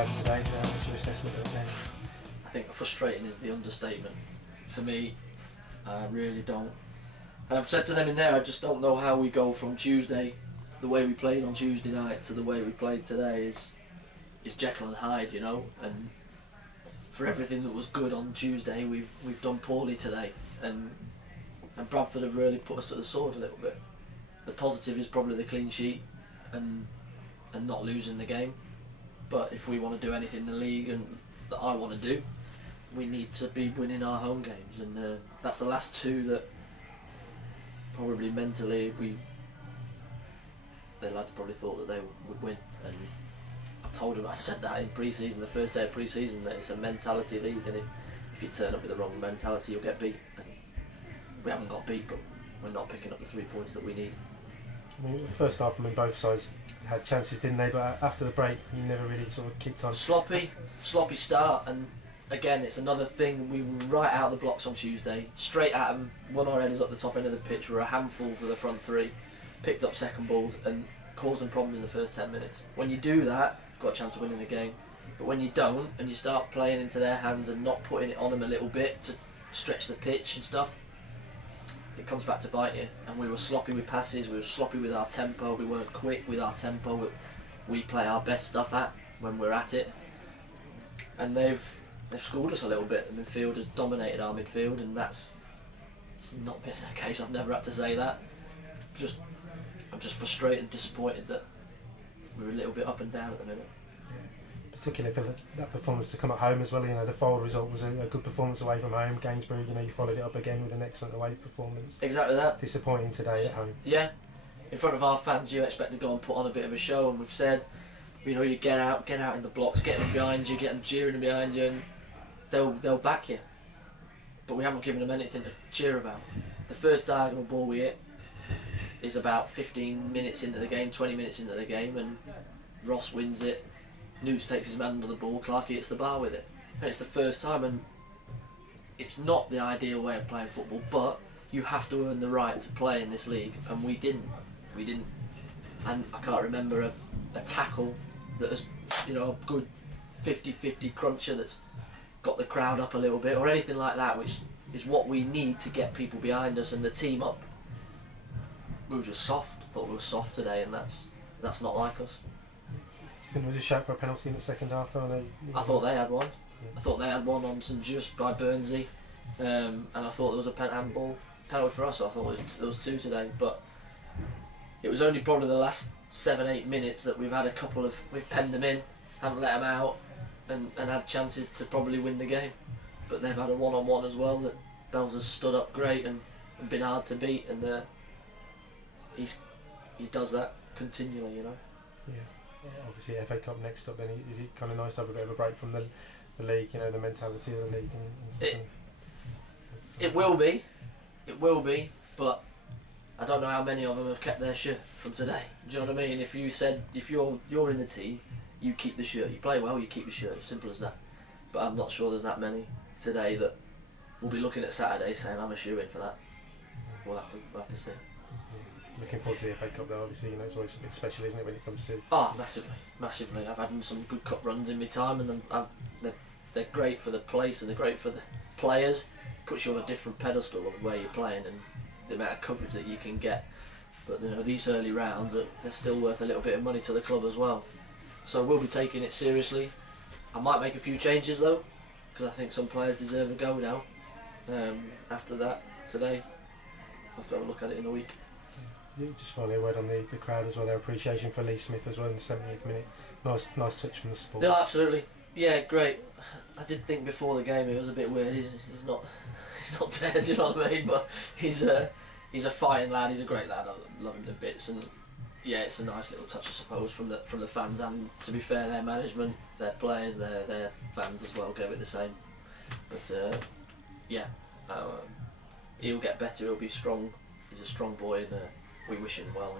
lads today? What's your assessment of the game? I think frustrating is the understatement. For me, I really don't. And I've said to them in there, I just don't know how we go from Tuesday, the way we played on Tuesday night, to the way we played today is Jekyll and Hyde, you know. And for everything that was good on Tuesday, we've done poorly today. And Bradford have really put us to the sword a little bit. The positive is probably the clean sheet and not losing the game. But if we want to do anything in the league and that I want to do, we need to be winning our home games, and that's the last two that probably mentally the lads probably thought that they would win. And I said that in pre-season, the first day of pre-season, that it's a mentality league, and if you turn up with the wrong mentality, you'll get beat. And we haven't got beat, but we're not picking up the 3 points that we need. I mean, the first half, both sides had chances, didn't they? But after the break, you never really sort of kicked on. Sloppy start, and again, it's another thing. We were right out of the blocks on Tuesday, straight at them, won our headers up the top end of the pitch. We were a handful for the front three, picked up second balls and caused them problems in the first 10 minutes. When you do that, you've got a chance of winning the game. But when you don't, and you start playing into their hands and not putting it on them a little bit to stretch the pitch and stuff, it comes back to bite you. And we were sloppy with passes, we were sloppy with our tempo, we weren't quick with our tempo. We play our best stuff when we're at it. And they've scored us a little bit. The midfield has dominated our midfield, and it's not been the case. I've never had to say that. I'm just frustrated and disappointed that we're a little bit up and down at the minute. Particularly for that performance to come at home as well. You know, the Fold result was a good performance away from home. Gainsborough, you know, you followed it up again with an excellent away performance. Exactly that. Disappointing today at home. Yeah, in front of our fans, you expect to go and put on a bit of a show, and we've said, you know, you get out in the blocks, get them behind you, get them cheering behind you, and they'll back you. But we haven't given them anything to cheer about. The first diagonal ball we hit is about 15 minutes into the game, 20 minutes into the game, and Ross wins it. Newts takes his man under the ball, Clarkey hits the bar with it. And it's the first time, and it's not the ideal way of playing football, but you have to earn the right to play in this league, and we didn't. And I can't remember a tackle that has, you know, a good 50-50 cruncher that's got the crowd up a little bit, or anything like that, which is what we need to get people behind us and the team up. We were just soft. I thought we were soft today, and that's not like us. I think there was a shout for a penalty in the second half. I thought they had one. Yeah. I thought they had one on St Just by Burnsy, and I thought there was a handball penalty for us. So I thought there was two today, but it was only probably the last 7-8 minutes that we've penned them in, haven't let them out, and had chances to probably win the game. But they've had a one-on-one as well that Bells has stood up great and been hard to beat, and he does that continually, you know. Yeah. Obviously FA Cup next up, then is it kind of nice to have a bit of a break from the league, you know, the mentality of the league? It will be, but I don't know how many of them have kept their shirt from today. Do you know what I mean? If you said, if you're in the team, you keep the shirt. You play well, you keep your shirt. Simple as that. But I'm not sure there's that many today that will be looking at Saturday saying, I'm a shoe-in for that. We'll have to see. Looking forward to the FA Cup though, obviously, you know, it's always a bit special, isn't it, when it comes to... Oh, massively. I've had some good cup runs in my time, and they're great for the place and they're great for the players. Puts you on a different pedestal of where you're playing and the amount of coverage that you can get. But, you know, these early rounds, they're still worth a little bit of money to the club as well. So we'll be taking it seriously. I might make a few changes though, because I think some players deserve a go now. After that, today, I'll have to have a look at it in a week. Yeah, just finally a word on the crowd as well, their appreciation for Lee Smith as well in the 70th minute. Nice touch from the support. No, absolutely. Yeah, great. I did think before the game it was a bit weird. He's not dead, you know what I mean? But he's a fighting lad. He's a great lad. I love him to bits, and yeah, it's a nice little touch, I suppose, from the fans. And to be fair, their management, their players, their fans as well gave it the same. But he'll get better. He'll be strong. He's a strong boy, and we wish him well.